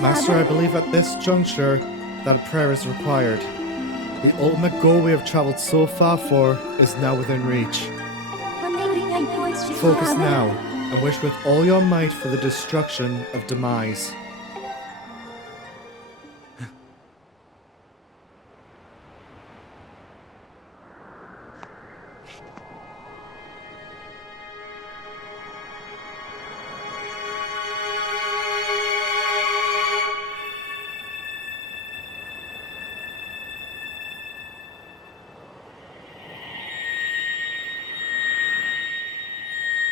Master, I believe at this juncture that a prayer is required. The ultimate goal we have traveled so far for is now within reach. Focus now, and wish with all your might for the destruction of Demise.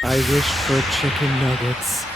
I wish for chicken nuggets.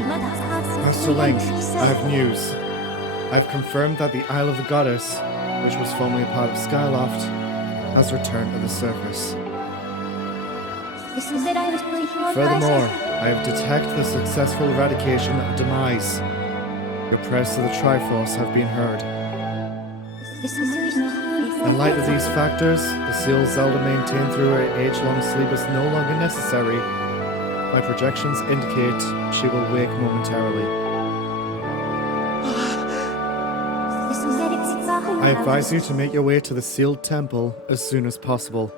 Master Link, I have news. I've confirmed that the Isle of the Goddess, which was formerly a part of Skyloft, has returned to the surface. Furthermore, I have detected the successful eradication of Demise. Your prayers to the Triforce have been heard. In light of these factors, the seal Zelda maintained through her age-long sleep is no longer necessary. My projections indicate she will wake momentarily. I advise you to make your way to the sealed temple as soon as possible.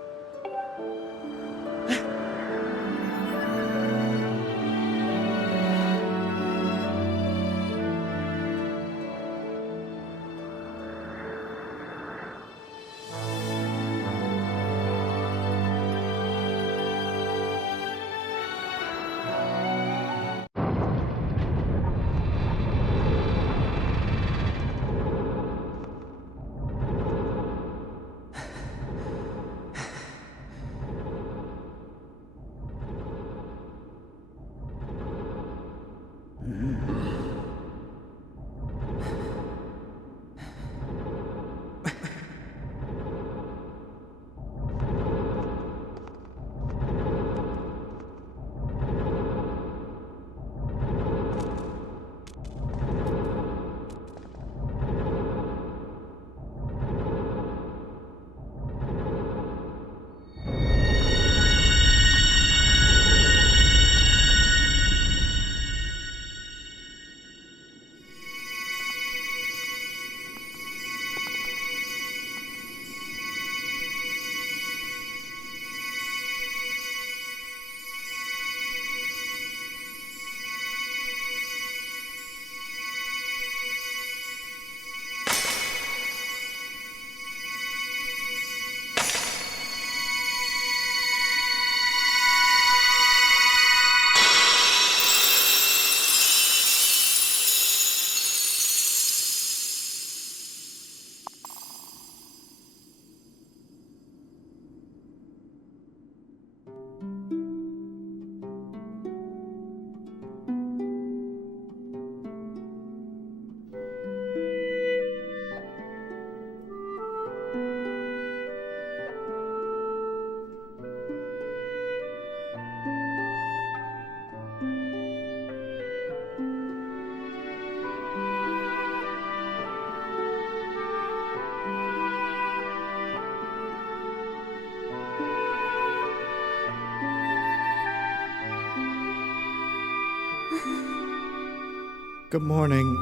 Good morning,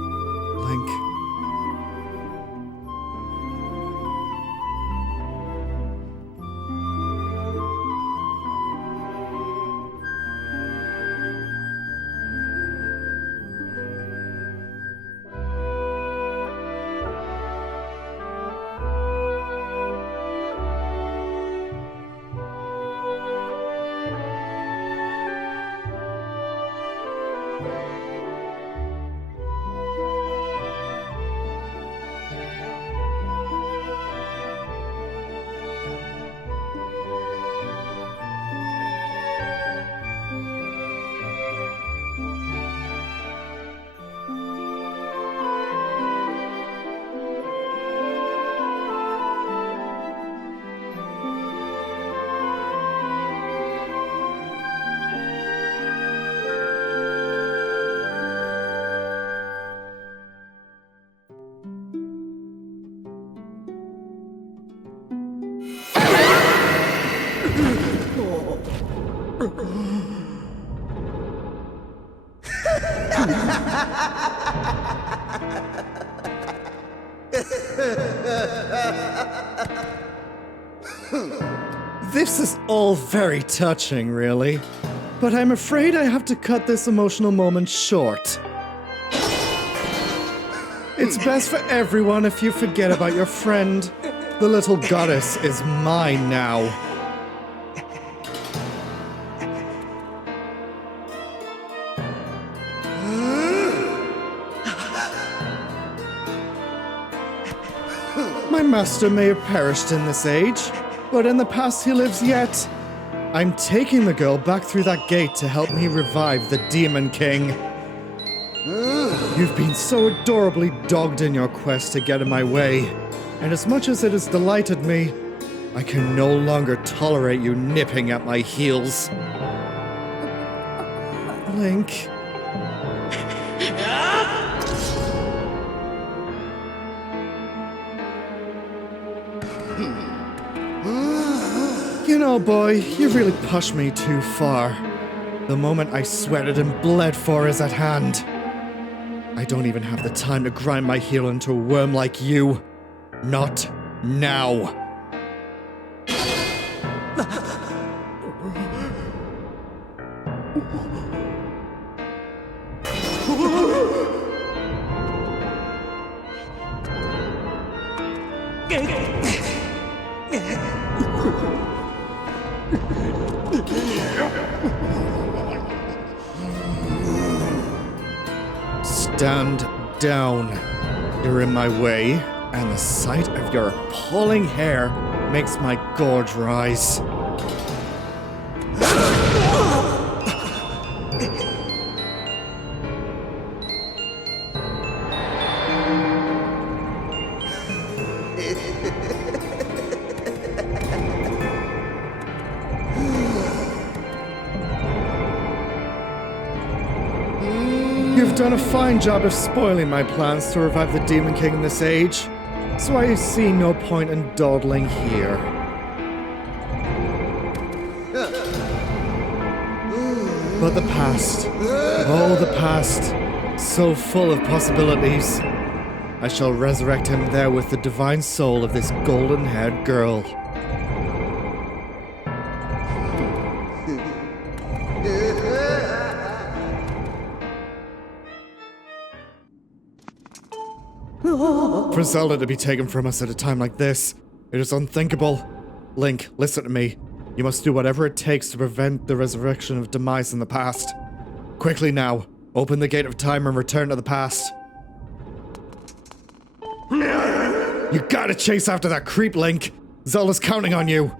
Link. This is all very touching, really. But I'm afraid I have to cut this emotional moment short. It's best for everyone if you forget about your friend. The little goddess is mine now. My master may have perished in this age, but in the past he lives yet. I'm taking the girl back through that gate to help me revive the Demon King. You've been so adorably dogged in your quest to get in my way, and as much as it has delighted me, I can no longer tolerate you nipping at my heels. Link. You know, boy, you really pushed me too far. The moment I sweated and bled for is at hand. I don't even have the time to grind my heel into a worm like you. Not now. Stand down. You're in my way, and the sight of your appalling hair makes my gorge rise. You've done a fine job of spoiling my plans to revive the Demon King in this age, so I see no point in dawdling here. But the past, oh the past, so full of possibilities. I shall resurrect him there with the divine soul of this golden-haired girl. For Zelda to be taken from us at a time like this, it is unthinkable. Link, listen to me. You must do whatever it takes to prevent the resurrection of demise in the past. Quickly now, open the gate of time and return to the past. You gotta chase after that creep, Link. Zelda's counting on you.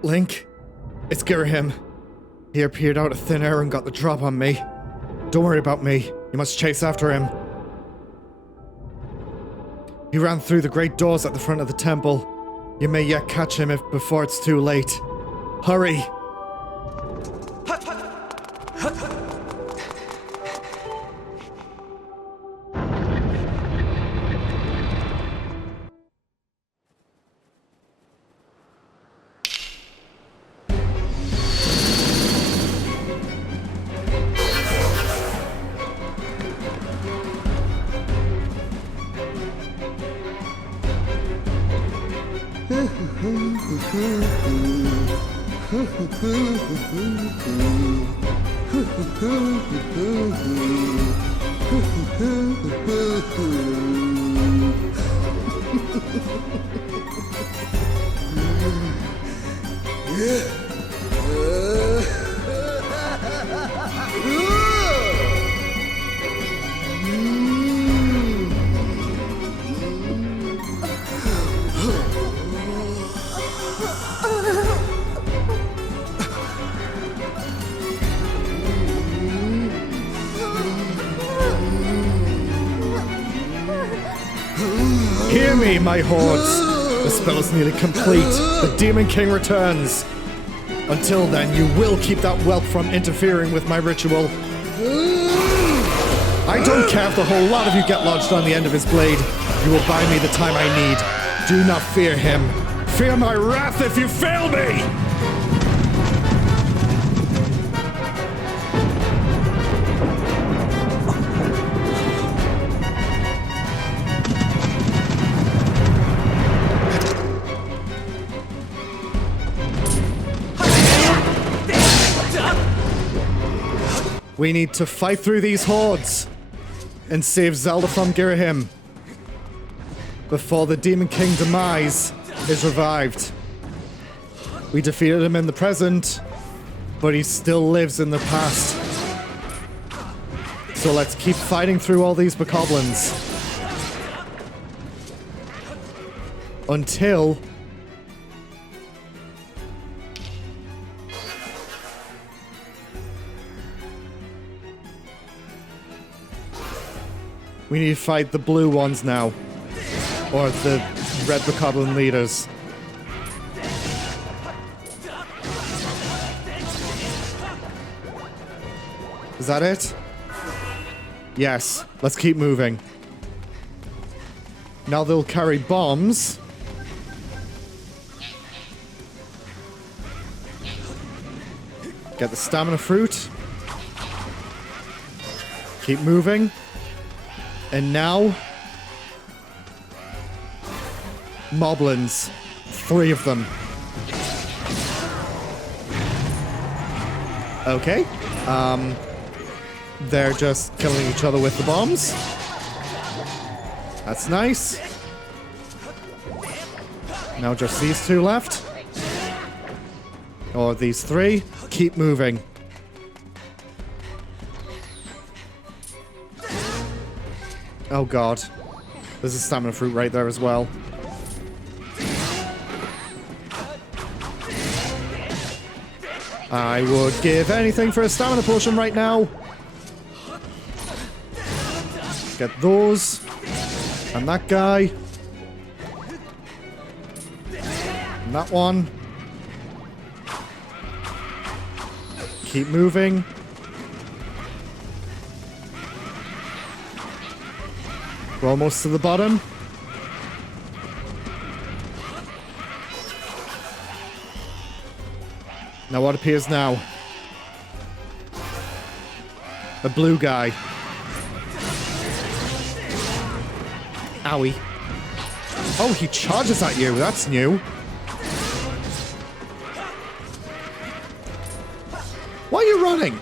Link, it's Girahim. He appeared out of thin air and got the drop on me. Don't worry about me. You must chase after him. He ran through the great doors at the front of the temple. You may yet catch him before it's too late. Hurry! Hear me, my hordes! The spell is nearly complete. The Demon King returns. Until then, you will keep that whelp from interfering with my ritual. I don't care if the whole lot of you get lodged on the end of his blade. You will buy me the time I need. Do not fear him. Fear my wrath if you fail me! We need to fight through these hordes and save Zelda from Girahim before the Demon King demise is revived. We defeated him in the present, but he still lives in the past. So let's keep fighting through all these bokoblins until we need to fight the blue ones now. Or the red bokoblin leaders. Is that it? Yes. Let's keep moving. Now they'll carry bombs. Get the stamina fruit. Keep moving. And now, moblins. 3 of them. Okay. They're just killing each other with the bombs. That's nice. Now just these 2 left. Or these 3. Keep moving. Oh god. There's a stamina fruit right there as well. I would give anything for a stamina potion right now. Get those. And that guy. And that one. Keep moving. We're almost to the bottom. Now what appears now? A blue guy. Owie. Oh, he charges at you. That's new. Why are you running?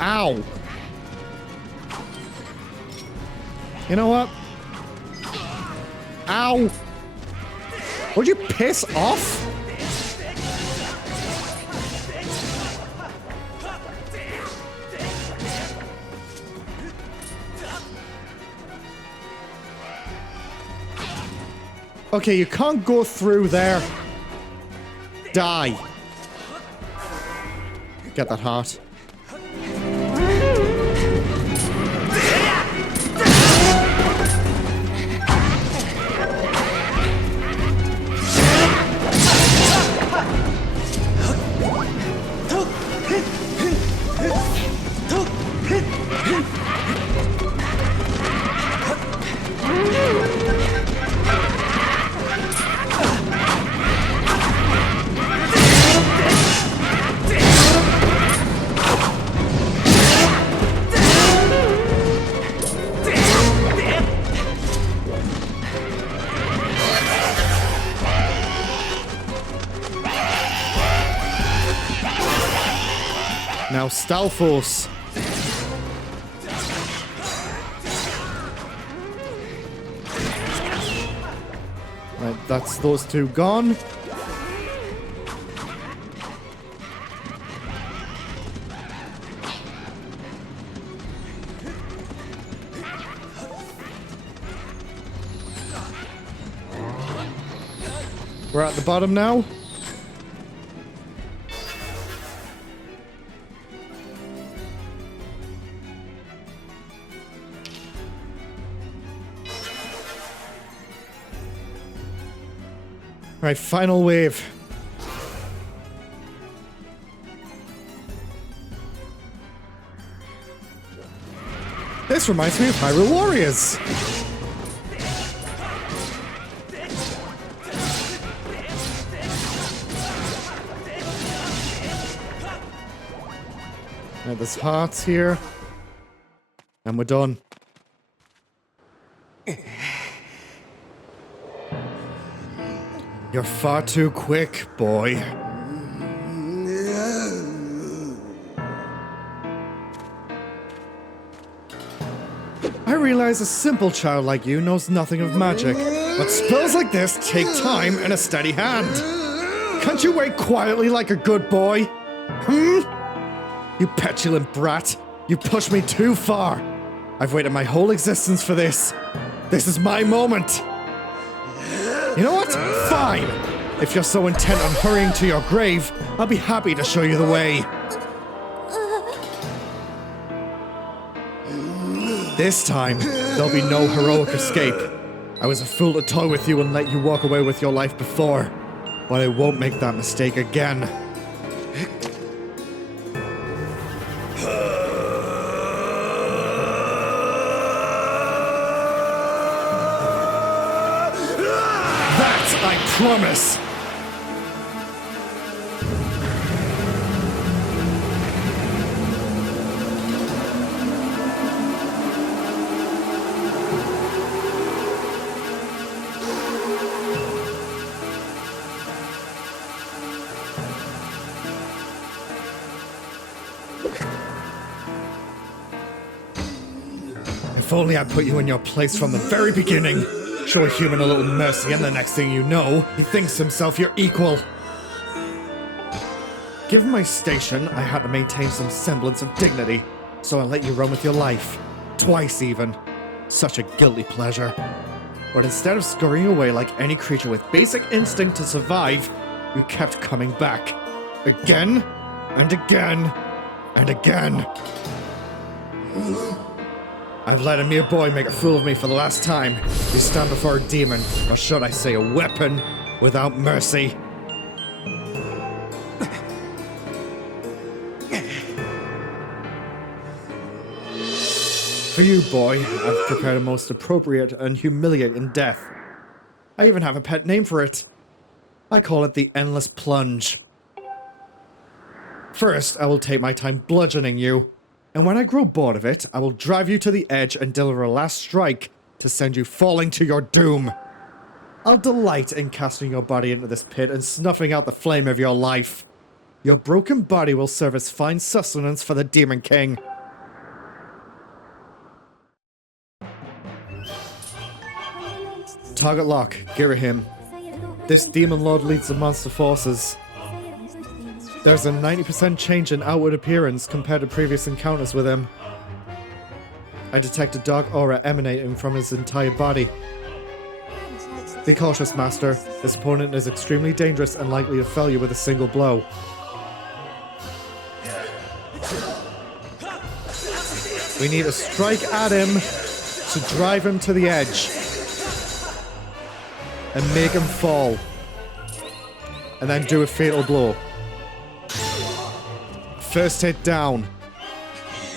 Ow. You know what? Ow. Would you piss off? Okay, you can't go through there. Die. Get that heart. Now Stalfos. Right, that's those two gone. We're at the bottom now. Right, final wave. This reminds me of Hyrule Warriors. Right, there's hearts here. And we're done. You're far too quick, boy. I realize a simple child like you knows nothing of magic, but spells like this take time and a steady hand. Can't you wait quietly like a good boy? You petulant brat. You pushed me too far. I've waited my whole existence for this. This is my moment. You know what? Fine. If you're so intent on hurrying to your grave, I'll be happy to show you the way. This time, there'll be no heroic escape. I was a fool to toy with you and let you walk away with your life before, but I won't make that mistake again. That I promise! If only I put you in your place from the very beginning. Show a human a little mercy and the next thing you know, he thinks himself your equal. Given my station, I had to maintain some semblance of dignity, so I let you run with your life. Twice even. Such a guilty pleasure. But instead of scurrying away like any creature with basic instinct to survive, you kept coming back. Again, and again, and again. I've let a mere boy make a fool of me for the last time. You stand before a demon, or should I say a weapon, without mercy. For you, boy, I've prepared a most appropriate and humiliating death. I even have a pet name for it. I call it the Endless Plunge. First, I will take my time bludgeoning you. And when I grow bored of it, I will drive you to the edge and deliver a last strike to send you falling to your doom. I'll delight in casting your body into this pit and snuffing out the flame of your life. Your broken body will serve as fine sustenance for the Demon King. Target lock, Girahim. This Demon Lord leads the monster forces. There's a 90% change in outward appearance compared to previous encounters with him. I detect a dark aura emanating from his entire body. Be cautious, Master. This opponent is extremely dangerous and likely to fell you with a single blow. We need a strike at him to drive him to the edge. And make him fall. And then do a fatal blow. First hit down.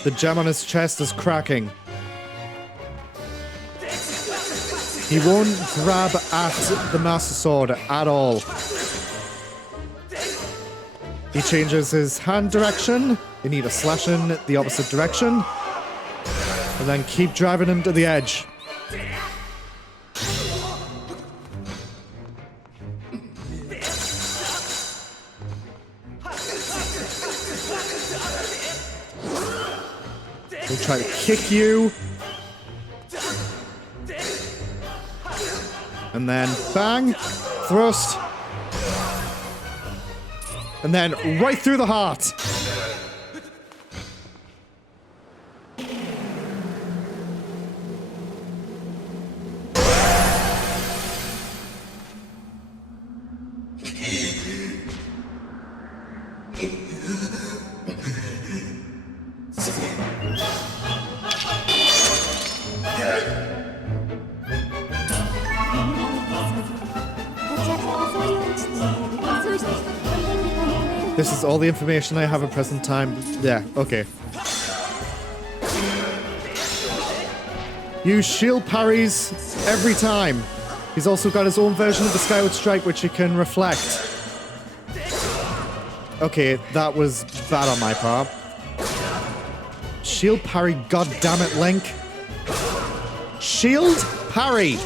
The gem on his chest is cracking. He won't grab at the Master Sword at all. He changes his hand direction. You need a slash in the opposite direction. And then keep driving him to the edge. He'll try to kick you. And then bang, thrust. And then right through the heart. This is all the information I have at present time. Yeah, okay. Use shield parries every time. He's also got his own version of the Skyward Strike, which he can reflect. Okay, that was bad on my part. Shield parry, god damn it, Link. Shield parry.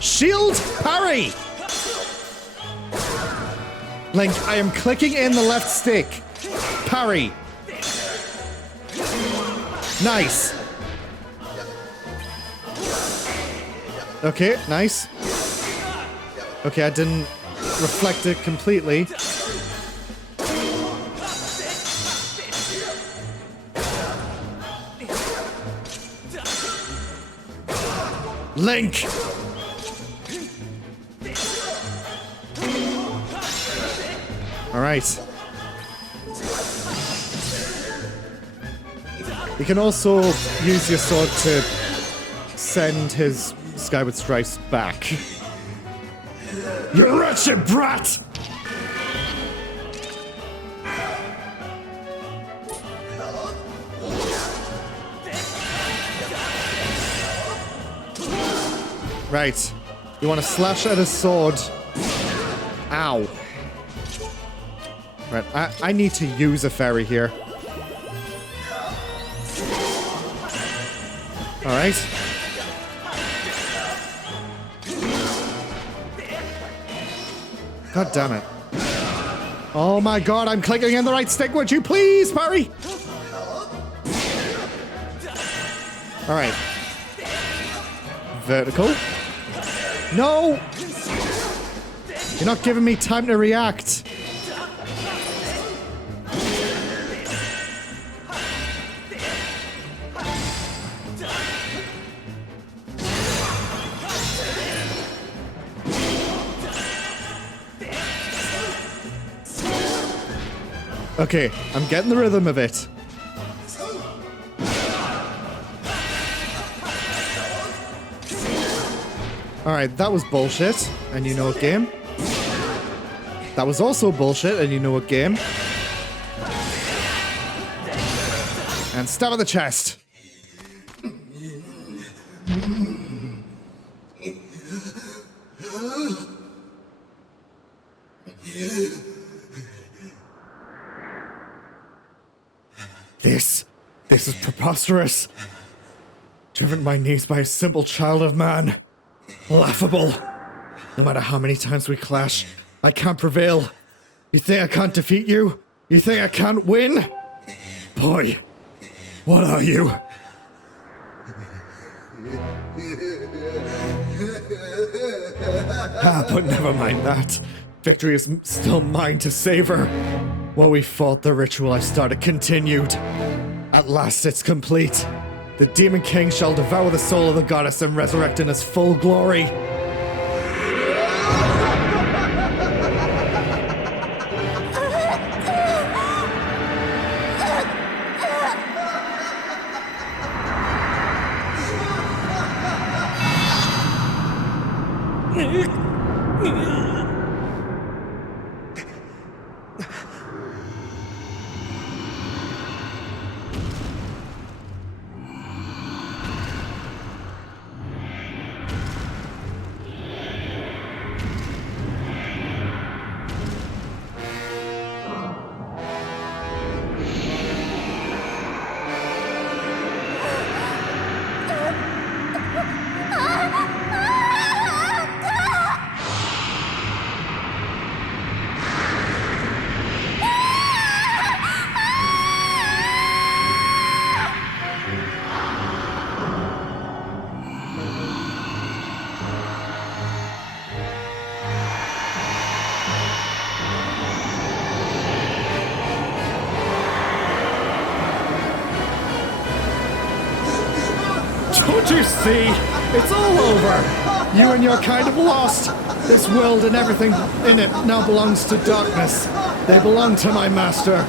Shield parry. Link, I am clicking in the left stick. Parry. Nice. Okay, nice. Okay, I didn't reflect it completely. Link! Alright. You can also use your sword to send his Skyward Strikes back. You wretched brat! Right. You want to slash at his sword. Ow. Right, I need to use a fairy here. Alright. God damn it. Oh my god, I'm clicking in the right stick. Would you please, parry? Alright. Vertical. No! You're not giving me time to react. Okay, I'm getting the rhythm of it. Alright, that was bullshit, and you know what game? That was also bullshit, and you know what game? And stab at the chest. This is preposterous. Driven to my knees by a simple child of man. Laughable. No matter how many times we clash, I can't prevail. You think I can't defeat you? You think I can't win? Boy, what are you? But never mind that. Victory is still mine to savor. While we fought, the ritual I started continued. At last it's complete. The Demon King shall devour the soul of the goddess and resurrect in his full glory. Don't you see? It's all over. You and your kind have lost. This world and everything in it now belongs to darkness. They belong to my master.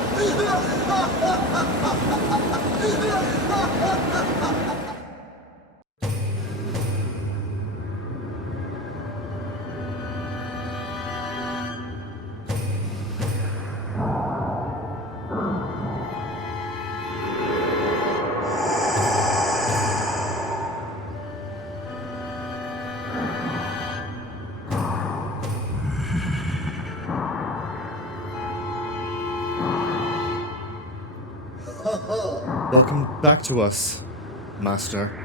Welcome back to us, Master.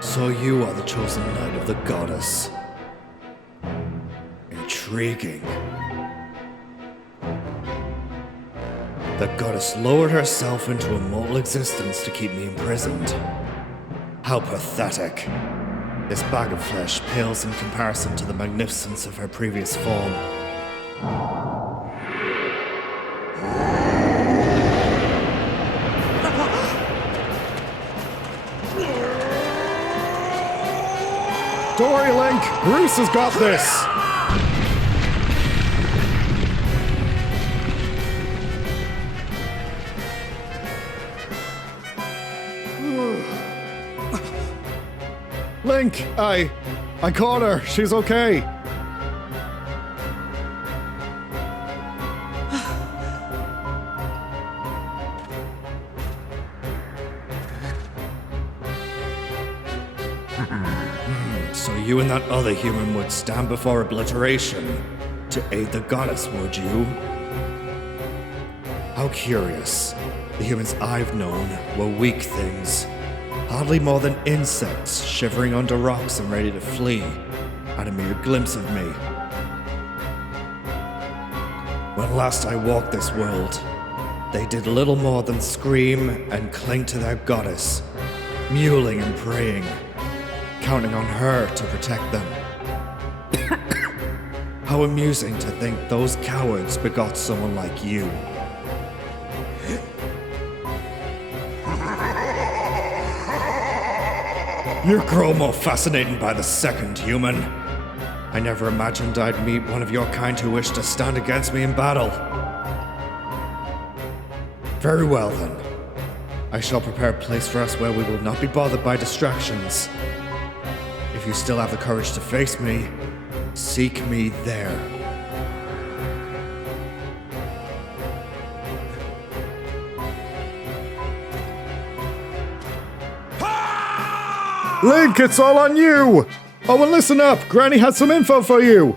So you are the chosen knight of the goddess. Intriguing. The goddess lowered herself into a mortal existence to keep me imprisoned. How pathetic. This bag of flesh pales in comparison to the magnificence of her previous form. Don't worry, Link. Bruce has got this. Link, I caught her. She's okay. So you and that other human would stand before obliteration to aid the goddess, would you? How curious. The humans I've known were weak things. Hardly more than insects shivering under rocks and ready to flee at a mere glimpse of me. When last I walked this world, they did little more than scream and cling to their goddess, mewling and praying, counting on her to protect them. How amusing to think those cowards begot someone like you. You grow more fascinating by the second, human. I never imagined I'd meet one of your kind who wished to stand against me in battle. Very well then. I shall prepare a place for us where we will not be bothered by distractions. If you still have the courage to face me, seek me there. Link, it's all on you! Oh, and listen up, Granny has some info for you!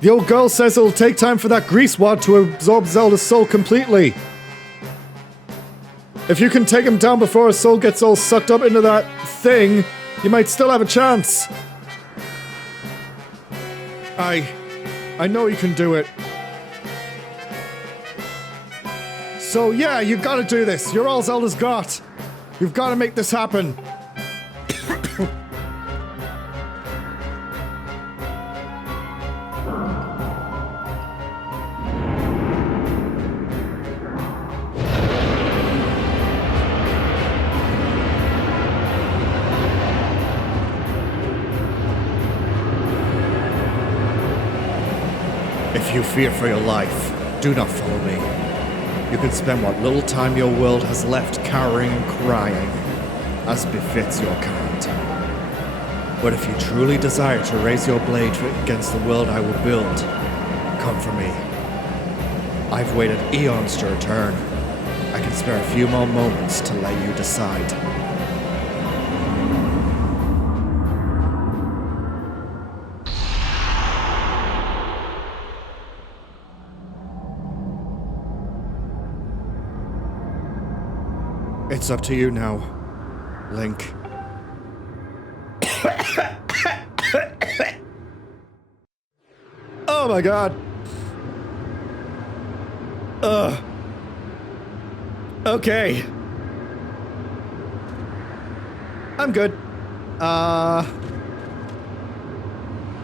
The old girl says it'll take time for that grease wad to absorb Zelda's soul completely. If you can take him down before his soul gets all sucked up into that thing, you might still have a chance. I know you can do it. So yeah, you gotta do this. You're all Zelda's got. You've gotta make this happen. If you fear for your life, do not follow me. You can spend what little time your world has left cowering and crying, as befits your kind. But if you truly desire to raise your blade against the world I will build, come for me. I've waited eons to return. I can spare a few more moments to let you decide. It's up to you now, Link. Oh my god. Okay. I'm good.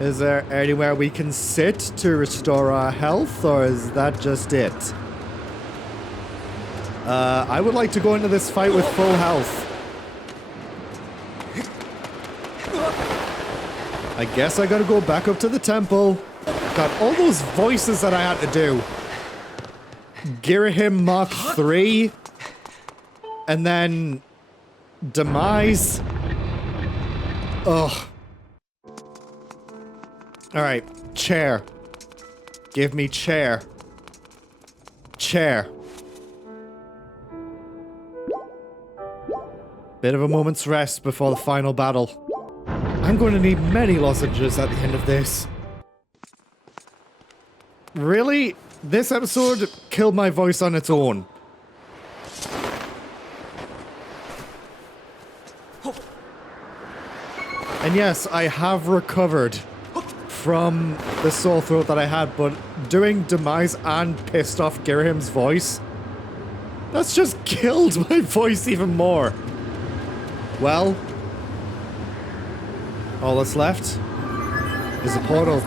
Is there anywhere we can sit to restore our health, or is that just it? I would like to go into this fight with full health. I guess I gotta go back up to the temple. God, all those voices that I had to do. Girahim Mark 3. And then... Demise. Ugh. Alright, chair. Give me chair. Chair. Bit of a moment's rest before the final battle. I'm going to need many lozenges at the end of this. Really? This episode killed my voice on its own. And yes, I have recovered from the sore throat that I had, but doing Demise and pissed off Girahim's voice, that's just killed my voice even more. Well, all that's left is a portal.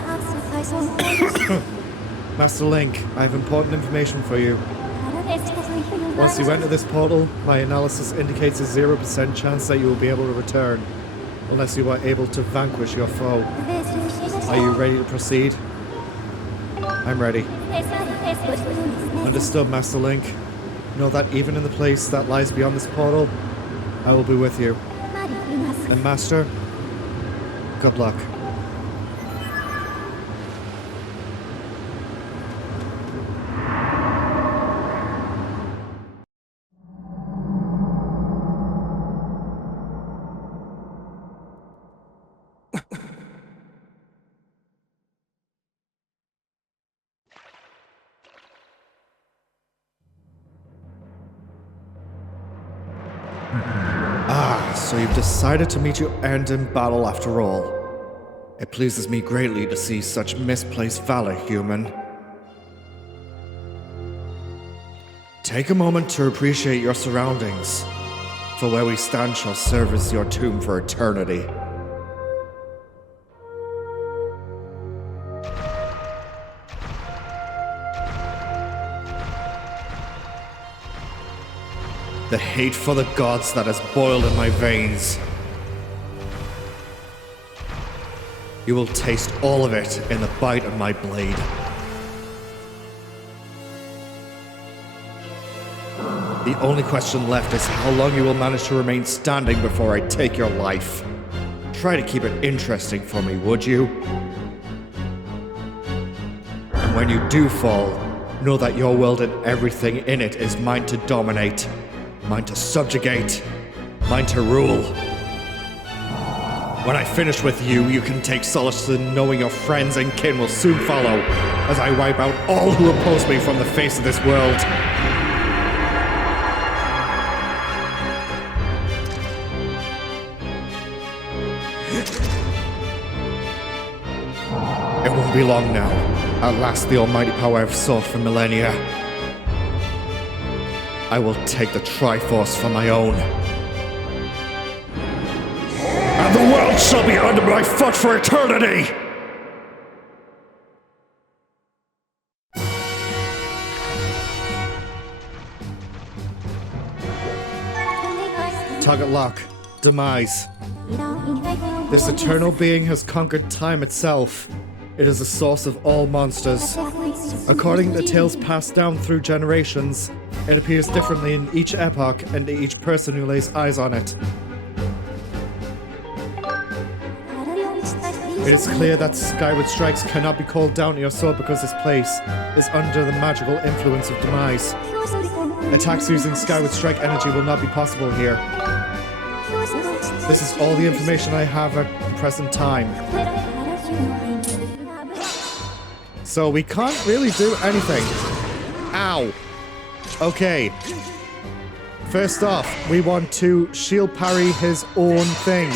Master Link, I have important information for you. Once you enter this portal, my analysis indicates a 0% chance that you will be able to return, unless you are able to vanquish your foe. Are you ready to proceed? I'm ready. Understood, Master Link. Know that even in the place that lies beyond this portal, I will be with you. And Master, good luck. So you've decided to meet your end in battle after all. It pleases me greatly to see such misplaced valor, human. Take a moment to appreciate your surroundings, for where we stand shall serve as your tomb for eternity. The hate for the gods that has boiled in my veins. You will taste all of it in the bite of my blade. The only question left is how long you will manage to remain standing before I take your life. Try to keep it interesting for me, would you? And when you do fall, know that your world and everything in it is mine to dominate. Mine to subjugate, mine to rule. When I finish with you, you can take solace in knowing your friends and kin will soon follow, as I wipe out all who oppose me from the face of this world. It won't be long now. At last, the almighty power I've sought for millennia. I will take the Triforce for my own. And the world shall be under my foot for eternity! Target lock. Demise. This eternal being has conquered time itself. It is the source of all monsters. According to tales passed down through generations, it appears differently in each epoch and to each person who lays eyes on it. It is clear that Skyward strikes cannot be called down to your sword because this place is under the magical influence of demise. Attacks using Skyward strike energy will not be possible here. This is all the information I have at the present time. So we can't really do anything. Ow. Okay. First off, we want to shield parry his own things.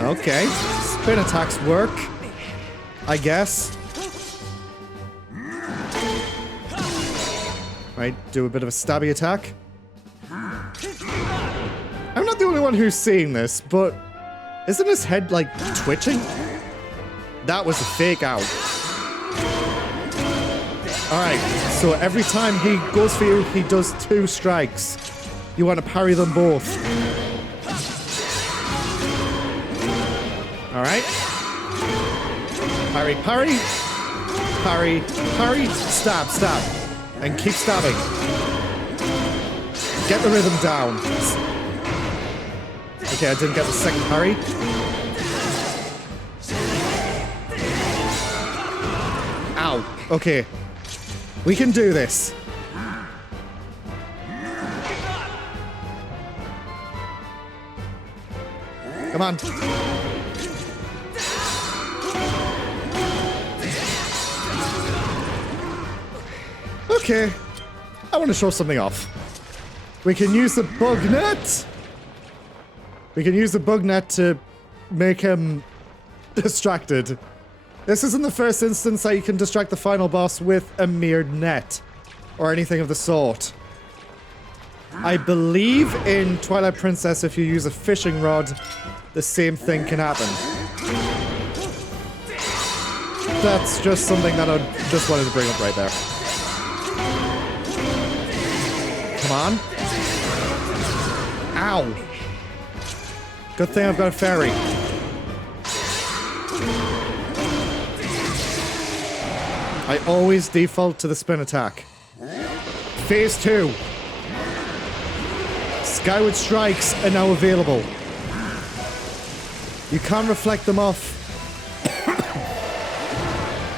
Okay. Spin attacks work, I guess. Right, do a bit of a stabby attack. I'm not the only one who's seeing this, but isn't his head, like, twitching? That was a fake out. Alright, so every time he goes for you, he does 2 strikes. You want to parry them both. Alright. Parry, parry. Parry, parry. Stab, stab. And keep stabbing. Get the rhythm down. Okay, I didn't get the second parry. Ow. Okay. We can do this. Come on. Okay. I want to show something off. We can use the bug net. We can use the bug net to make him distracted. This isn't the first instance that you can distract the final boss with a mere net or anything of the sort. I believe in Twilight Princess, if you use a fishing rod, the same thing can happen. That's just something that I just wanted to bring up right there. Come on. Ow. Good thing I've got a fairy. I always default to the spin attack. Phase 2. Skyward strikes are now available. You can't reflect them off.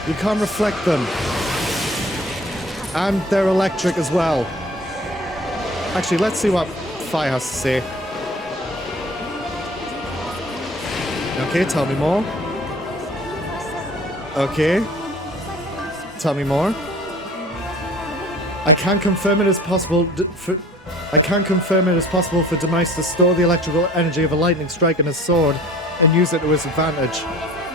You can't reflect them. And they're electric as well. Actually, let's see what Fire has to say. Okay, tell me more. Okay. Tell me more. I can confirm it is possible for Demise to store the electrical energy of a lightning strike in his sword and use it to his advantage.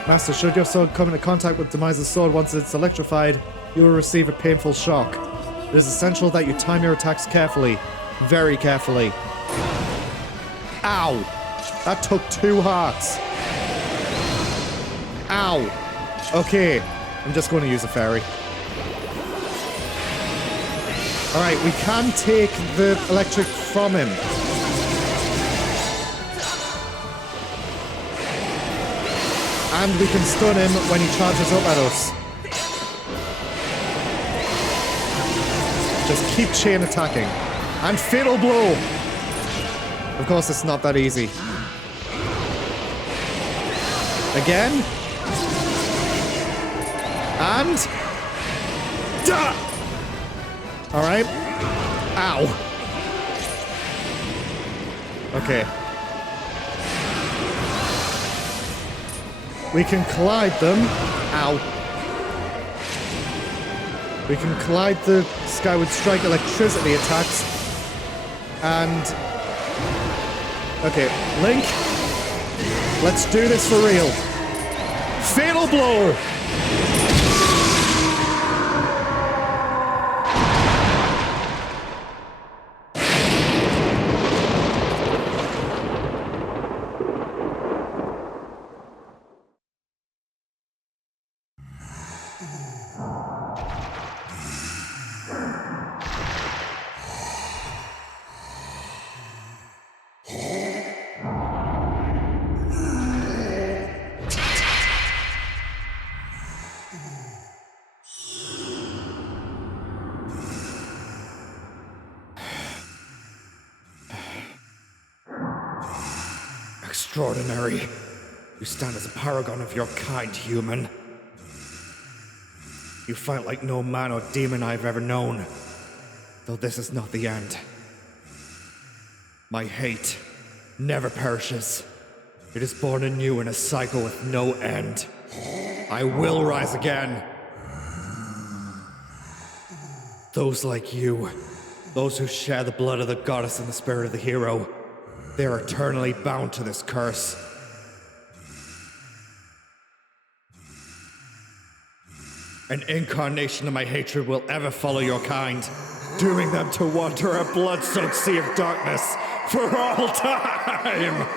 Master, should your sword come into contact with Demise's sword once it's electrified, you will receive a painful shock. It is essential that you time your attacks carefully. Very carefully. Ow! That took 2 hearts. Ow! Okay, I'm just going to use a fairy. Alright, we can take the electric from him. And we can stun him when he charges up at us. Just keep chain attacking. And fatal blow! Of course, it's not that easy. Again. And... Duh! Alright. Ow. Okay. We can collide them. Ow. We can collide the Skyward Strike electricity attacks. And... Okay, Link. Let's do this for real. Fatal blow! extraordinary. You stand as a paragon of your kind, human. You fight like no man or demon I've ever known. Though this is not the end. My hate never perishes. It is born anew in a cycle with no end. I will rise again. Those like you, those who share the blood of the goddess and the spirit of the hero, they are eternally bound to this curse. An incarnation of my hatred will ever follow your kind, dooming them to wander a blood-soaked sea of darkness for all time!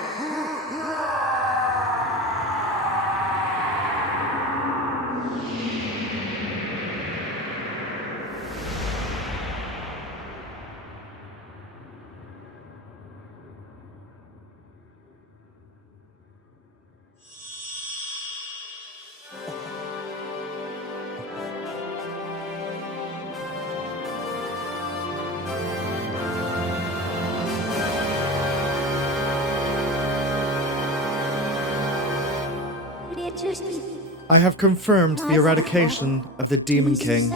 I have confirmed the eradication of the Demon King.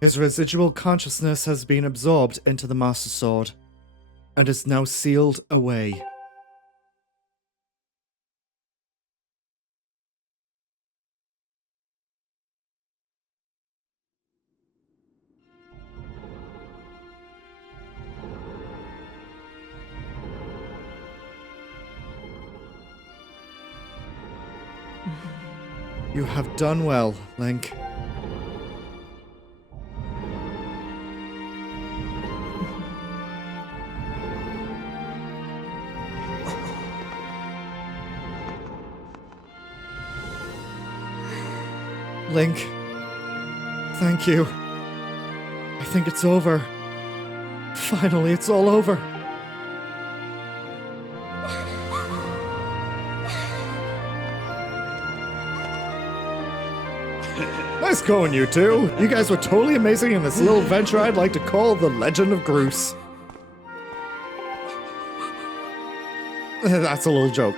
His residual consciousness has been absorbed into the Master Sword, and is now sealed away. You have done well, Link. Link, thank you. I think it's over. Finally, it's all over. Nice going, you two. You guys were totally amazing in this little venture I'd like to call The Legend of Groose. That's a little joke.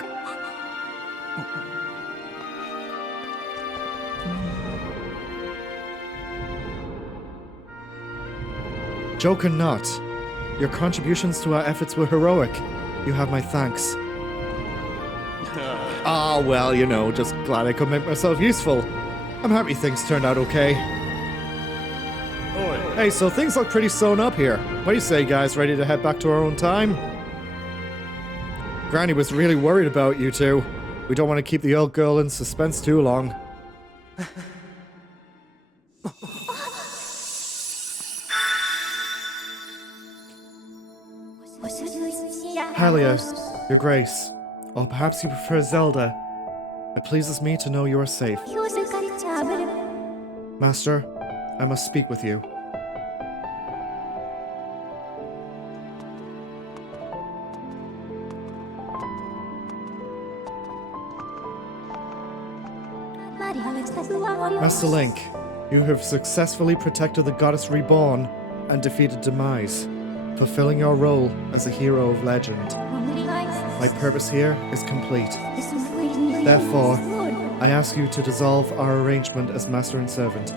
Joke or not, your contributions to our efforts were heroic. You have my thanks. Ah, well, you know, just glad I could make myself useful. I'm happy things turned out okay. Hey, so things look pretty sewn up here. What do you say, guys? Ready to head back to our own time? Granny was really worried about you two. We don't want to keep the old girl in suspense too long. Hylia, Your Grace, or perhaps you prefer Zelda. It pleases me to know you are safe. Master, I must speak with you. Master Link, you have successfully protected the Goddess Reborn and defeated Demise, fulfilling your role as a hero of legend. My purpose here is complete. Therefore, I ask you to dissolve our arrangement as master and servant.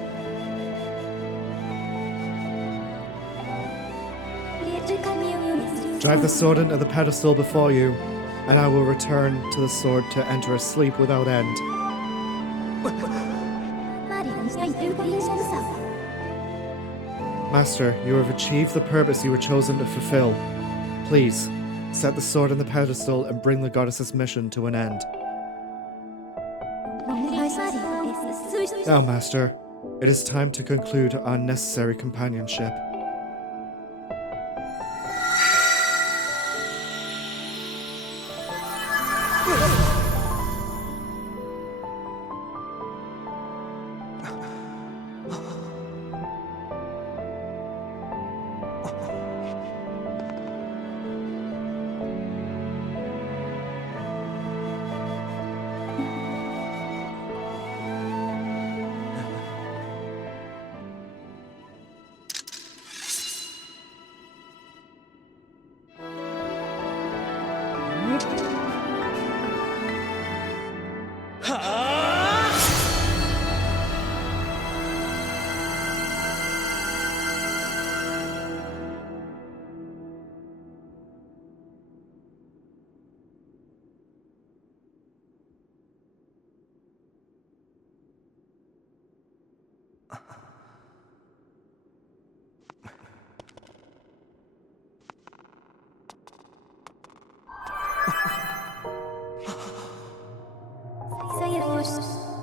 Drive the sword into the pedestal before you, and I will return to the sword to enter a sleep without end. Master, you have achieved the purpose you were chosen to fulfill. Please, set the sword in the pedestal and bring the goddess's mission to an end. Now, Master, it is time to conclude our necessary companionship.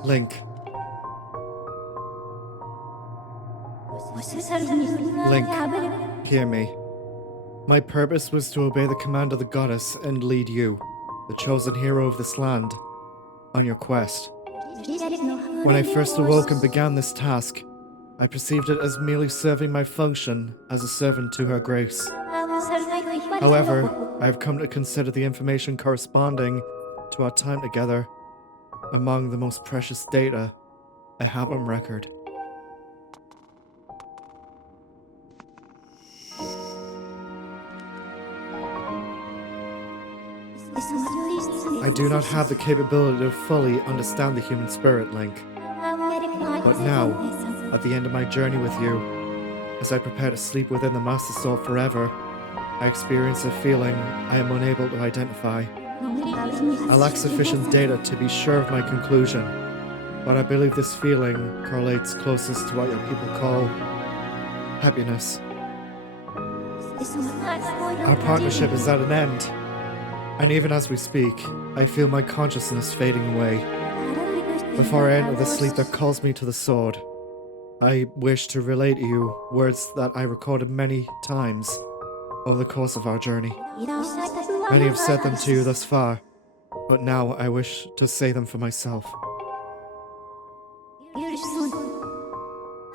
Link. Link, hear me. My purpose was to obey the command of the goddess and lead you, the chosen hero of this land, on your quest. When I first awoke and began this task, I perceived it as merely serving my function as a servant to her grace. However, I have come to consider the information corresponding to our time together among the most precious data I have on record. I do not have the capability to fully understand the human spirit, Link. But now, at the end of my journey with you, as I prepare to sleep within the Master Sword forever, I experience a feeling I am unable to identify. I lack sufficient data to be sure of my conclusion, but I believe this feeling correlates closest to what your people call happiness. Our partnership is at an end, and even as we speak, I feel my consciousness fading away. Before I enter the sleep that calls me to the sword, I wish to relay to you words that I recorded many times over the course of our journey. Many have said them to you thus far, but now I wish to say them for myself.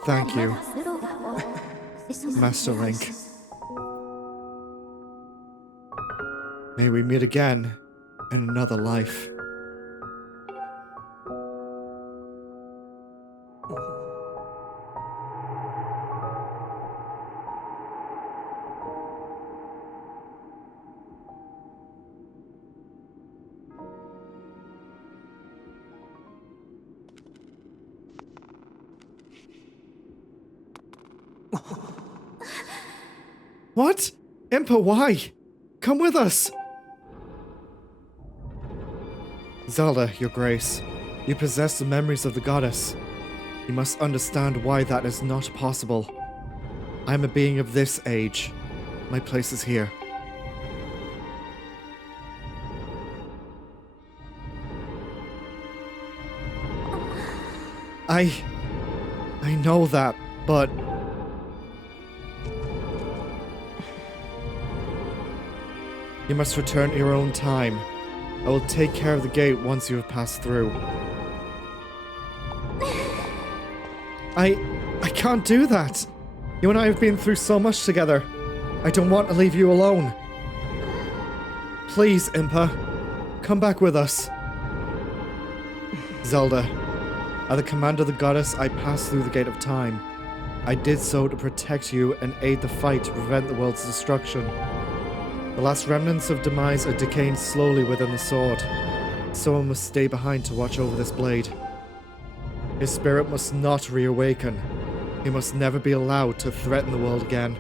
Thank you, Master Link. May we meet again in another life. What? Impa, why? Come with us! Zelda, your grace, you possess the memories of the goddess. You must understand why that is not possible. I am a being of this age. My place is here. I know that, but... You must return at your own time. I will take care of the gate once you have passed through. I can't do that. You and I have been through so much together. I don't want to leave you alone. Please, Impa, come back with us. Zelda, at the command of the goddess, I passed through the gate of time. I did so to protect you and aid the fight to prevent the world's destruction. The last remnants of demise are decaying slowly within the sword. Someone must stay behind to watch over this blade. His spirit must not reawaken. He must never be allowed to threaten the world again.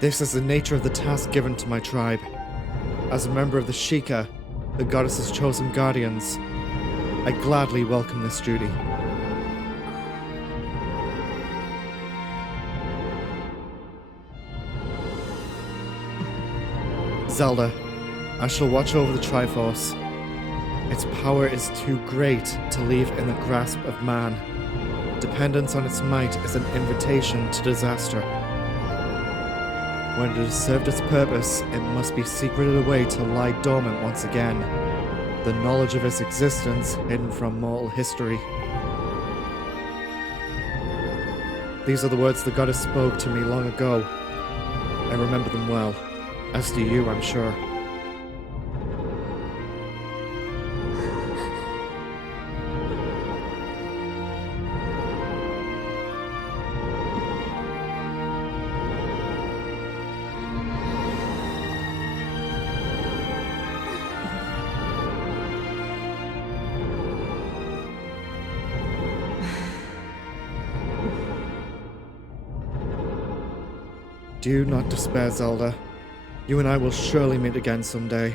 This is the nature of the task given to my tribe. As a member of the Sheikah, the goddess's chosen guardians, I gladly welcome this duty. Zelda, I shall watch over the Triforce. Its power is too great to leave in the grasp of man. Dependence on its might is an invitation to disaster. When it has served its purpose, it must be secreted away to lie dormant once again, the knowledge of its existence hidden from mortal history. These are the words the goddess spoke to me long ago. I remember them well. As do you, I'm sure. Do not despair, Zelda. You and I will surely meet again someday.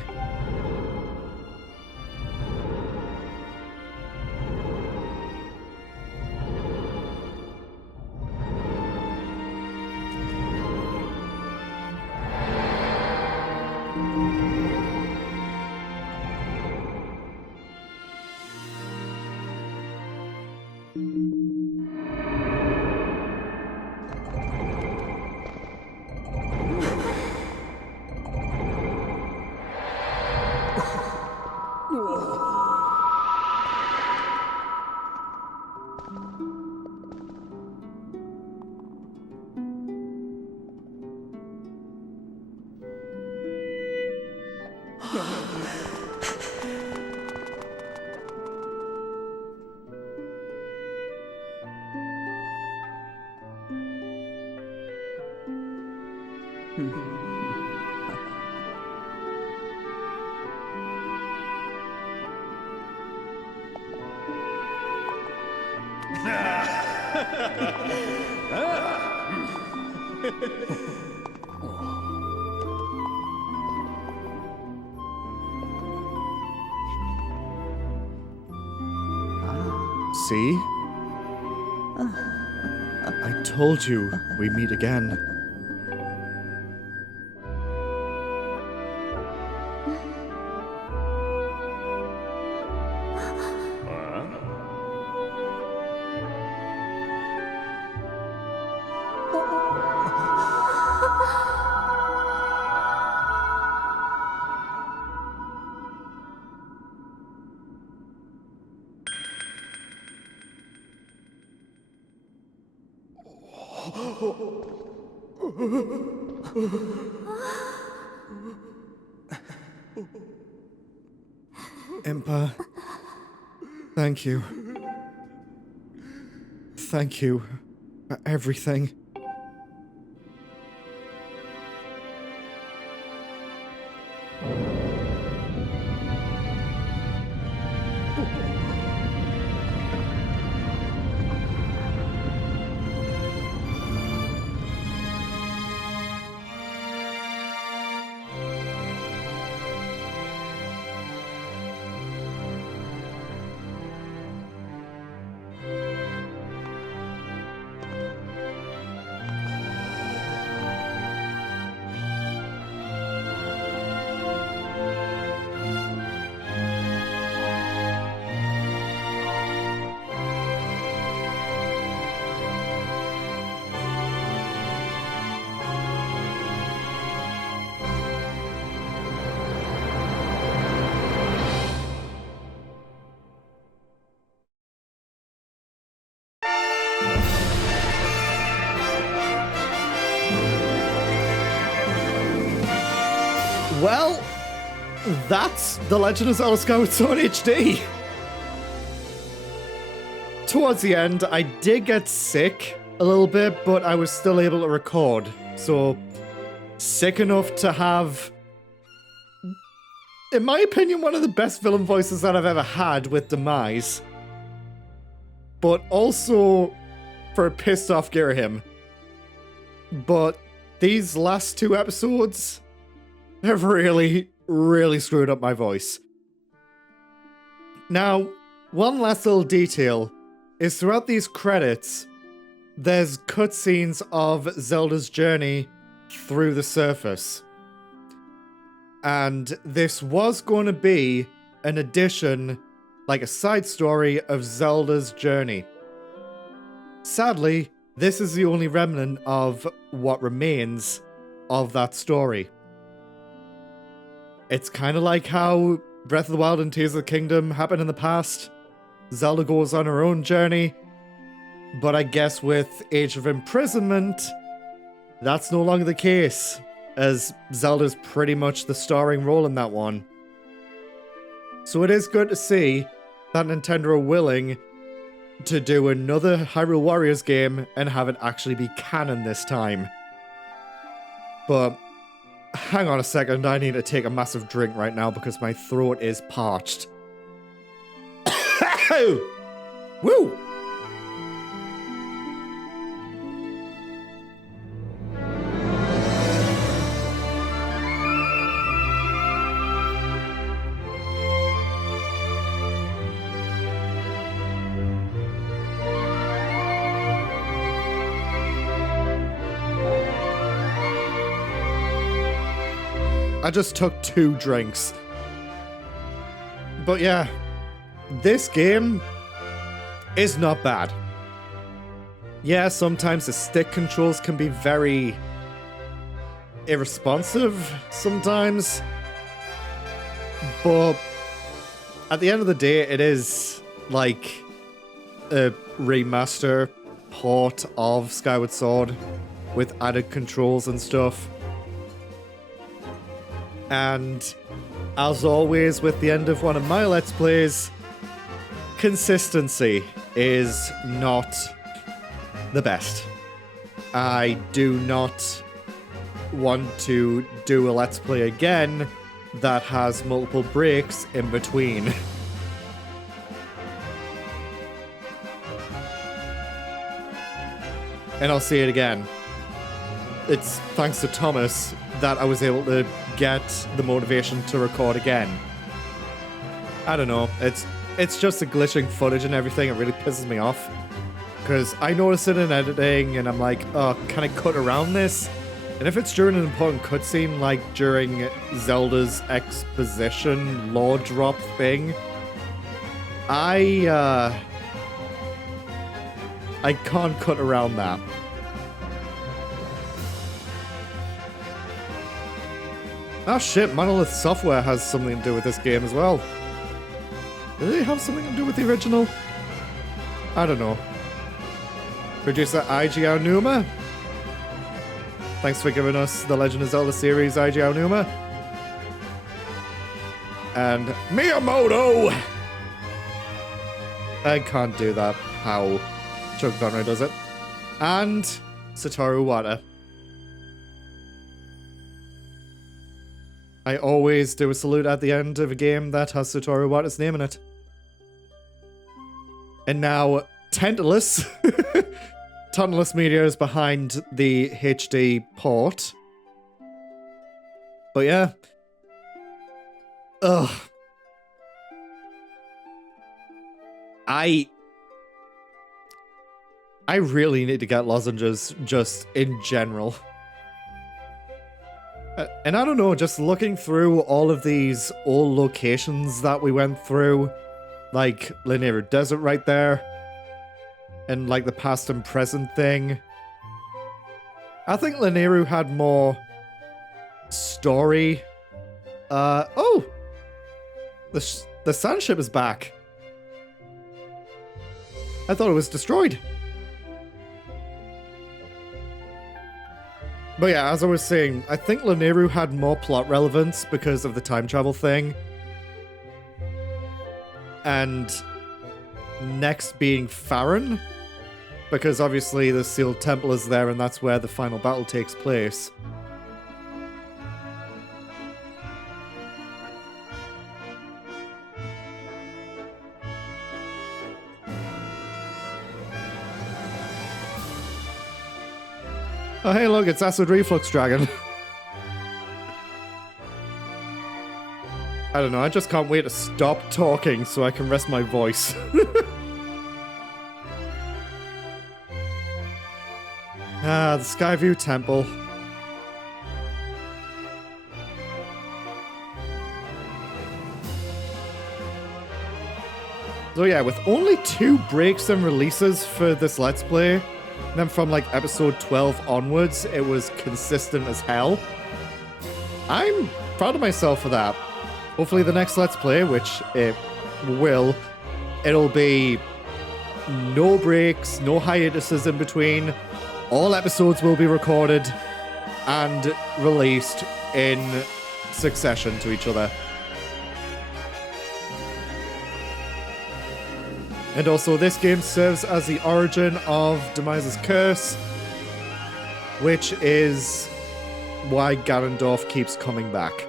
See? I told you we meet again. Impa, thank you. Thank you for everything. Well, that's The Legend of Zelda Skyward Sword HD. Towards the end, I did get sick a little bit, but I was still able to record. So, sick enough to have, in my opinion, one of the best villain voices that I've ever had with Demise. But also for a pissed off Girahim. But these last two episodes have really, really screwed up my voice. Now, one last little detail is throughout these credits, there's cutscenes of Zelda's journey through the surface. And this was going to be an addition, like a side story of Zelda's journey. Sadly, this is the only remnant of what remains of that story. It's kind of like how Breath of the Wild and Tears of the Kingdom happened in the past. Zelda goes on her own journey, but I guess with Age of Imprisonment, that's no longer the case, as Zelda's pretty much the starring role in that one. So it is good to see that Nintendo are willing to do another Hyrule Warriors game and have it actually be canon this time. But hang on a second, I need to take a massive drink right now because my throat is parched. Woo! I just took 2 drinks. But yeah, this game is not bad. Yeah, sometimes the stick controls can be very irresponsive sometimes. But at the end of the day, it is like a remaster port of Skyward Sword with added controls and stuff. And as always with the end of one of my Let's Plays, consistency is not the best. I do not want to do a Let's Play again that has multiple breaks in between. And I'll say it again. It's thanks to Thomas that I was able to get the motivation to record again. I don't know, it's just the glitching footage and everything. It really pisses me off. Because I notice it in editing and I'm like, oh, can I cut around this? And if it's during an important cutscene, like during Zelda's exposition lore drop thing, I can't cut around that. Oh shit, Monolith Software has something to do with this game as well. Do they have something to do with the original? I don't know. Producer Eiji Aonuma. Thanks for giving us the Legend of Zelda series, Eiji Aonuma. And Miyamoto! I can't do that how Chuck Conroy does it. And Satoru Iwata. I always do a salute at the end of a game that has Satoru Iwata's name in it. And now, Tantalus. Tantalus Media is behind the HD port. But yeah. Ugh. I really need to get lozenges just in general. And I don't know, just looking through all of these old locations that we went through, like Linear Desert right there, and like the past and present thing. I think Linearu had more story. Oh! The sand ship is back. I thought it was destroyed. But yeah, as I was saying, I think Linearu had more plot relevance because of the time travel thing. And next being Farron, because obviously the Sealed Temple is there and that's where the final battle takes place. Oh hey look, it's Acid Reflux Dragon. I don't know, I just can't wait to stop talking so I can rest my voice. Ah, the Skyview Temple. So yeah, with only 2 breaks and releases for this Let's Play, and then from like episode 12 onwards, it was consistent as hell. I'm proud of myself for that. Hopefully the next Let's Play, which it will, it'll be no breaks, no hiatuses in between. All episodes will be recorded and released in succession to each other. And also, this game serves as the origin of Demise's curse, which is why Ganondorf keeps coming back.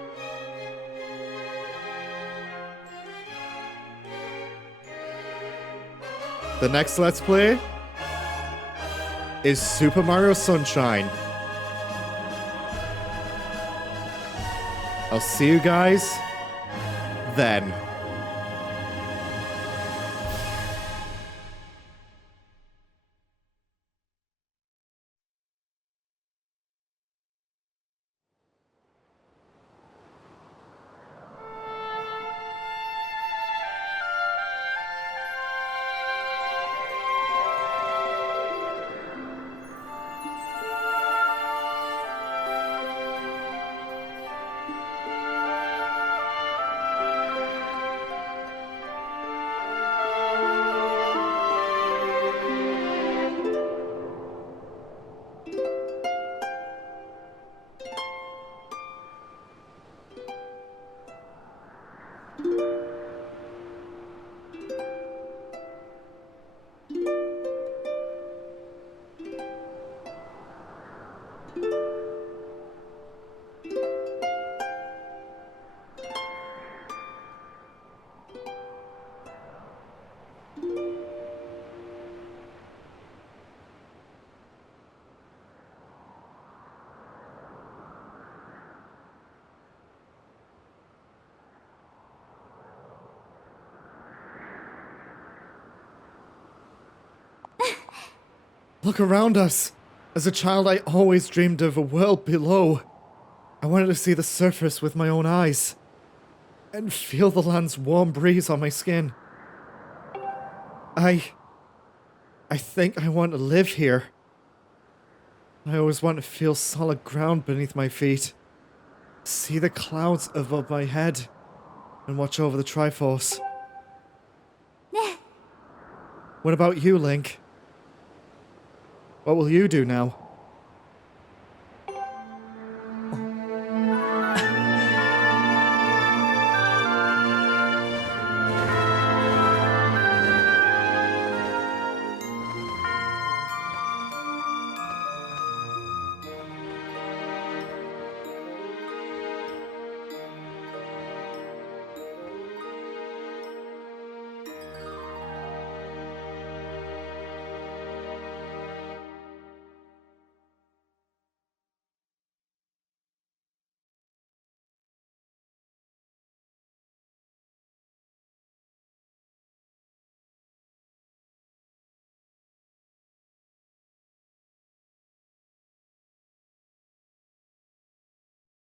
The next Let's Play is Super Mario Sunshine. I'll see you guys then. Look around us. As a child, I always dreamed of a world below. I wanted to see the surface with my own eyes. And feel the land's warm breeze on my skin. I think I want to live here. I always want to feel solid ground beneath my feet. See the clouds above my head. And watch over the Triforce. What about you, Link? What will you do now?